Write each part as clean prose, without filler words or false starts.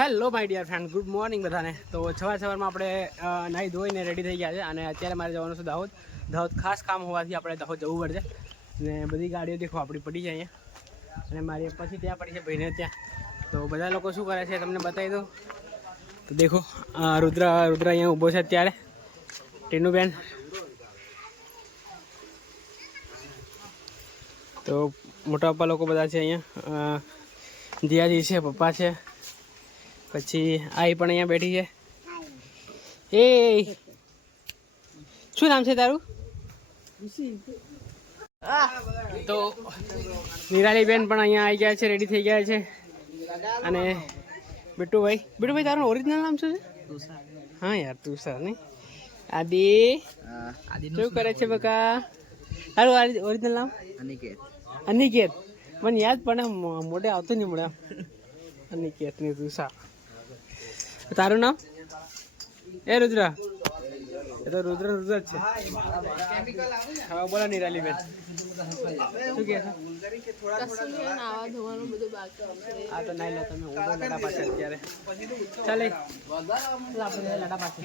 Hello my dear friend, good morning બધાને. તો સવારમાં આપણે નાહી ધોઈને રેડી થઈ ગયા છે અને અત્યારે મારે જવાનું છે દાહોદ. દાહોદ ખાસ કામ હોવાથી આપણે દાહોદ જવું પડશે ને બધી ગાડીઓ દેખો આપણી પડી છે અહીંયા અને મારી પછી ત્યાં પડી છે ભાઈને ત્યાં. તો બધા લોકો શું કરે છે તમને બતાવી દઉં. તો દેખો રુદ્ર અહીંયા ઊભો છે અત્યારે, ટીનુબેન. તો મોટા પપ્પા લોકો બધા છે અહીંયા, જીયાજી છે, પપ્પા છે, પછી આઈ પણ અહીંયા બેઠી છે. એ શું નામ છે તારું? તો નિરાલીબેન પણ અહીંયા આવી ગયા છે, રેડી થઈ ગયા છે. અને બીટુભાઈ તારું ઓરિજિનલ નામ શું છે? હા યાર તુષાર નહીં. આદિ શું કરે છે બકા? તારું ઓરિજિનલ નામ? અનિકેત. મને યાદ પણ મોઢે આવતું નહીં મળે. અનિકેત ની તુષાર. તારું નામ? એ રુદ્ર. એ તો રુદ્ર જ છે. હા બોલો નિરાલીબેન, શું કહે છો? હા તો નાઈ લો તમે, હું તો લાડા પાસે અત્યારે. ચાલે આપણે લાડા પાસે.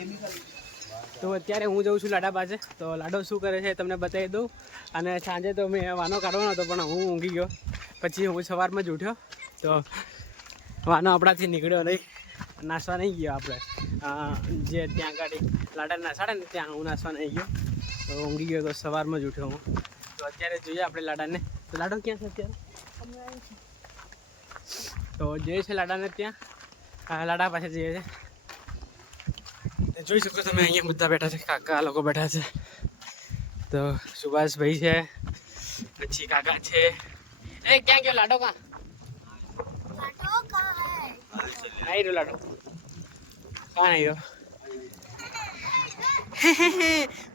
તો અત્યારે હું જઉં છું લાડા પાસે. તો લાડો શું કરે છે તમને બતાવી દઉં. અને સાંજે તો મેં વાનો કાઢવાનો હતો પણ હું ઊંઘી ગયો. પછી હું સવારમાં જ ઉઠ્યો તો વાનો આપણાથી નીકળ્યો નહીં, નાસવા નહીં ગયો આપણે. જે ત્યાં ગાડી લાડા નાસાડે ને ત્યાં હું નાસવા નહીં ગયો, તો ઊંઘી ગયો. તો સવારમાં જ ઉઠ્યો હું. તો અત્યારે જોઈએ આપણે લાડાને. તો લાડો ક્યાં છે અત્યારે? તો જઈએ છે લાડાને ત્યાં, લાડા પાસે જઈએ છે. જોઈ શકો તમે અહીંયા બધા બેઠા છે, કાકા લોકો બેઠા છે. તો સુભાષભાઈ છે, પછી કાકા છે. એ ક્યાં ગયો લાડો? કાં નહીં રહ્યો લાડો? કાં નહીં રહ્યો?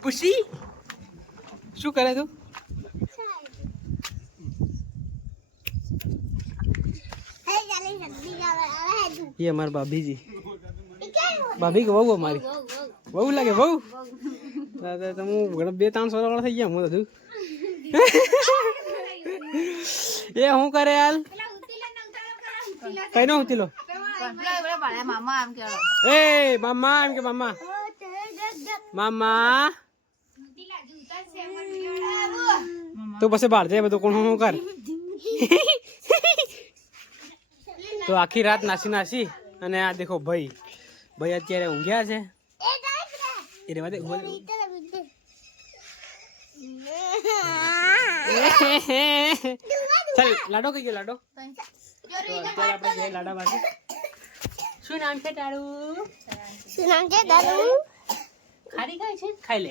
પુષી શું કરે તું? ये हमारे भाभी जी, भाभी के बहू हमारी बहू लागे. बहू तो હું 2-3 વર્ષ થઈ ગયા હું બધું. એ હું કરે હાલ? કઈ નો ઉતીલો? એ મામા એમ કે મામા મામા તો પછી બહાર જાય બધું કોણ હું કર. તો આખી રાત નાસી અને આ દેખો ભાઈ અત્યારે ઊંઘ્યા છે. એ રેવા દે. ચાલ લાડો કઈ ગયો લાડો? તો અત્યારે આપણે જઈએ લાડા પાસે. શું નામ છે તારું? શું નામ છે તારું? ખારી ખાય છે?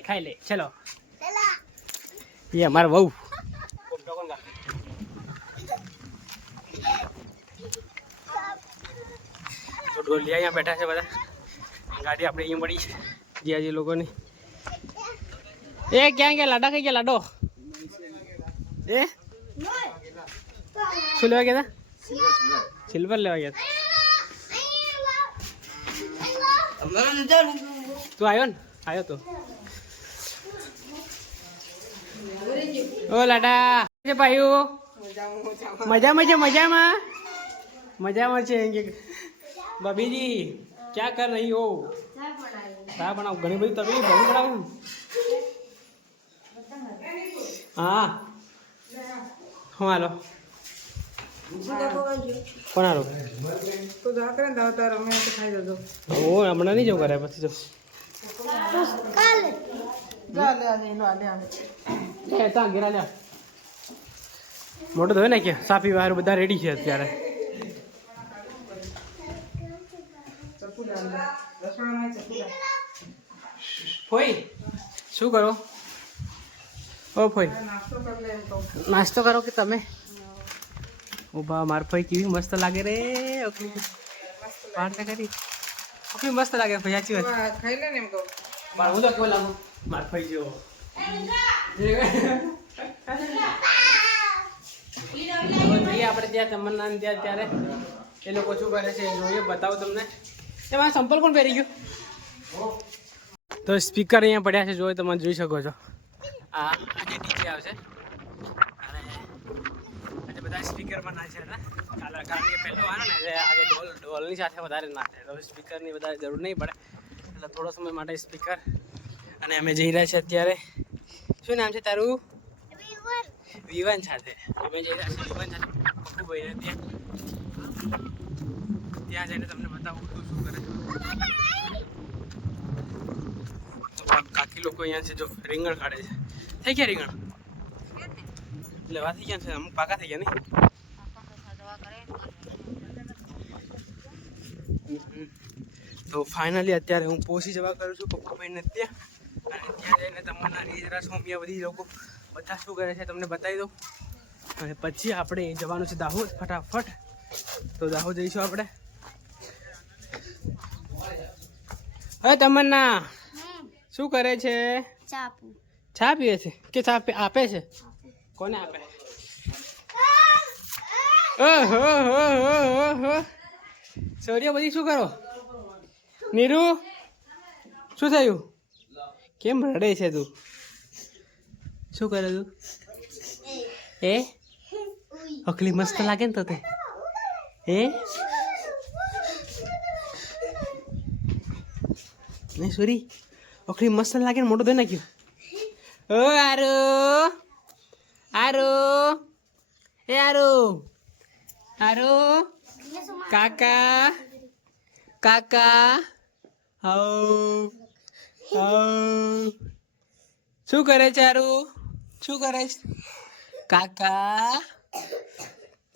ખાઈ લે ચલો. એ અમારા બહુ તો ઢોલિયા અહીંયા બેઠા છે બધા. ગાડી આપણે અહીંયા પડી છે જીયાજી લોકોની. એ ક્યાં ગયા લાડા? કઈ ગયા લાડો? એ શું લેવા ગયા હતા? સિલ્વર લેવા ગયા હતા. તું આવ્યો ને? આવ્યો તો. ઓ લાડા ભાઈઓ, મજામાં છે. ભાભીજી ક્યાં કર રહી હો? ચા બનાવ. ઘણી બધી તકલીફ બહુ પડાવે. હા હું હાલો કોણ હાલો? ઓ હમણાં નહીં જવું કરે પછી જો ઘેરા લ્યા. મોટો તો હોય ને કે સાફી વાળું બધા રેડી છે અત્યારે. ફોઈ શું કરો? ઓ ફોઈ નાસ્તો કરો કે તમે? ઉભા માર ફોઈ કેવી મસ્ત લાગે રે. વાત કરી કેવી મસ્ત લાગે ભાઈ, સાચી વાત. ખાઈ લે ને એમ કહું. હું તો કેવો લાગુ માર ફોઈ જેવો. આપણે ત્યાં તમન્ના ત્યાં ત્યારે એ લોકો શું કરે છે જોઈએ, બતાવો તમને. એમાં સંપલ કોણ પહેરી ગયું? તો સ્પીકર અહીંયા પડ્યા છે, જો તમે જોઈ શકો છો. આ આજે ડીજે આવશે અને આજે બધા સ્પીકર પણ ના છે ને, કારણ કે પહેલો આવે ને આજે ઢોલ કોલની સાથે વધારે ના થાય, તો સ્પીકરની વધારે જરૂર નહીં પડે, એટલે થોડો સમય માટે સ્પીકર. અને અમે જઈ રહ્યા છીએ અત્યારે, શું નામ છે તારું? વિવાન સાથે અમે જઈ રહ્યા છીએ, વિવાન સાથે પપ્પુભાઈને ત્યાં જઈને તમને બતાવું બધું શું કરે છે. કાકી લોકો અહીંયા છે, જો રીંગણ કાઢે છે. થઈ ગયા રીંગણ? લેવા થઈ ગયા છે, અમુક પાકા થઈ ગયા નહીં? તો ફાઇનલી અત્યારે હું પહોંચી જવા કરું છું પપ્પાભાઈને ત્યાં, અને ત્યાં જઈને તમને રીજરા સોમિયા બધી લોકો બધા શું કરે છે તમને બતાવી દઉં, અને પછી આપણે જવાનું છે દાહોદ ફટાફટ. તો દાહોદ જઈશું આપણે. હવે તમન્ના શું કરે છે? ચા પીએ છે કે ચા આપે છે? કોને આપે? ઓહો સૌર્ય બધી શું કરો? નીરુ શું થયું? કેમ રડે છે તું? શું કરે તું? એ અકલી મસ્ત લાગે ને તો તે નહીં સોરી, અકલી મસ્ત લાગે ને મોટું દઈ નાખ્યું. ઓ આરો આરો એ આરો આરો કાકા કાકા હાઉ હાઉ શું કરે છે આરું? શું કરે છે કાકા?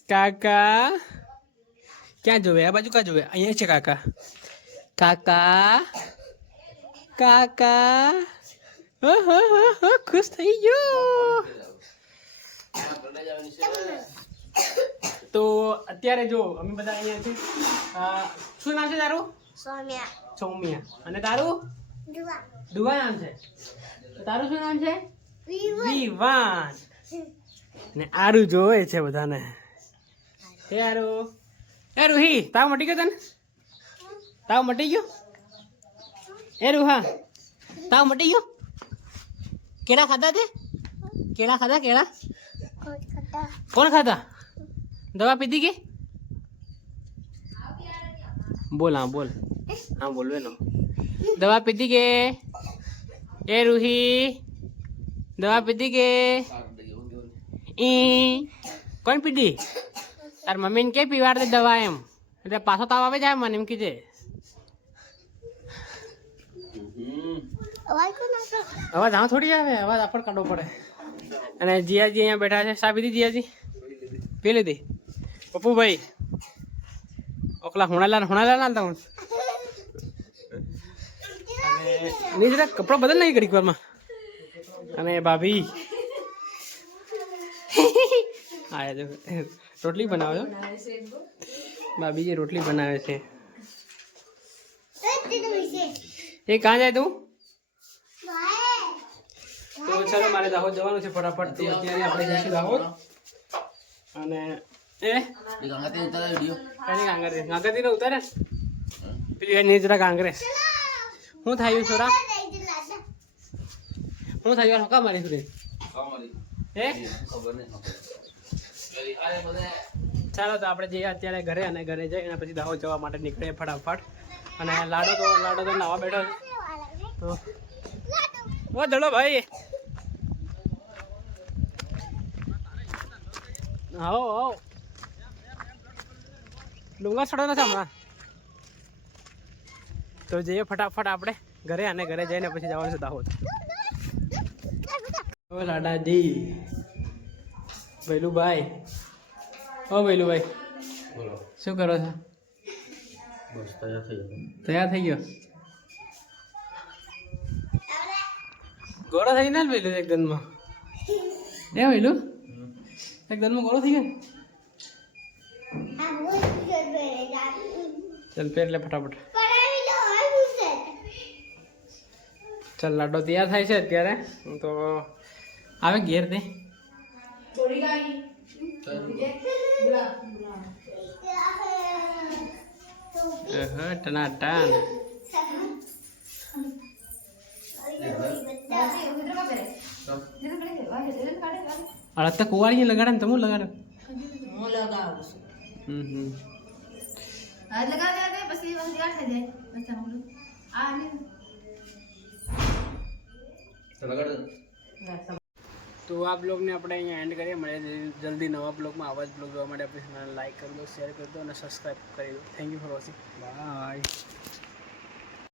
કાકા ક્યાં જોવે? આ બાજુ ક્યાં જોવે? અહીંયા છે કાકા. કાકા કાકા ખુશ થઈ ગયો. તો અત્યારે જો અમે બધા અહીંયા છે. શું નામ છે તારું? સૌમ્યા. અને તારું? દુવા નામ છે. તારું શું નામ છે? વિવાન. ને આરું જોવે છે બધાને. હે આરું, એ રૂહી તાવ મટી ગયો તને? તાવ મટી ગયો? એ રૂહા તાવ મટી ગયો? કેળા ખાધા તે? કેળા ખાધા? કેળા કોણ ખાધા? દવા પીધી કે? બોલ. હા બોલ. હા બોલવે નો. દવા પીધી કે? એ રૂહી દવા પીધી કે? કોણ પીધી? તાર મમ્મીને કે પીવાડ દે દવા એમ, એટલે પાછો તાવ આવે જાય મને એમ કીધે. અવાજ હા થોડી આવે, અવાજ આપણે કાઢવો પડે. અને જીયાજી અહીંયા બેઠા છે. શા પીધી જીયાજી? પી લીધી? પપ્પુભાઈ ઓકલા હુણાલા ના હતા હું. અને ની જરા કપડા બદલ નહીં ઘડીક વારમાં. અને ભાભી આયા જો રોટલી બનાવે છો. ભાભીજી રોટલી બનાવે છે. એ કાં જાય તું? તો ચાલો મારે દાહોદ જવાનું છે ફટાફટ. તો અત્યારે આપણે જઈશું દાહોદ. અને ગાંગરથી ઉતારે પેલી નીચરા કાંગ્રેસ. શું થયું છોરા? શું થયું? હકા મારી સુરે ચાલો તો આપણે જઈએ અત્યારે ઘરે, અને ઘરે જઈ અને પછી દાહોદ જવા માટે નીકળીએ ફટાફટ. અને લાડો તો નાવા બેઠો તો ઓ દડો ભાઈ આવો ડુંગર ચડો નથી હમણાં. તો જઈએ ફટાફટ આપણે ઘરે, અને ઘરે જઈને પછી જવાનું છે દાહોદ. ઓ લાડાજી ભૈલુભાઈ. ઓ ભૈલુભાઈ બોલો શું કરો છો? બસ તૈયાર થઈ ગયો. ગોળો થઈ ને ભૈલું એકદમમાં? એ ભૈલું એકદમમાં ગોળો થઈ ગયો? ચાલ પહેર લે ફટાફટ. ચાલ લાડો તૈયાર થાય છે અત્યારે. તો આવે ઘેર દે ટનાટન. અડતા કુવારી લગાડે ને તમે લગાડો? હું લગાવું છું. તો આ બ્લોગને આપણે અહીંયા એન્ડ કરીએ. મળીએ જલ્દી નવા બ્લોગમાં. આવા જ બ્લોગ જોવા માટે આપણી ચેનલ લાઈક કરી દો, શેર કરી દો અને સબસ્ક્રાઈબ કરી દો. Thank you for watching. By.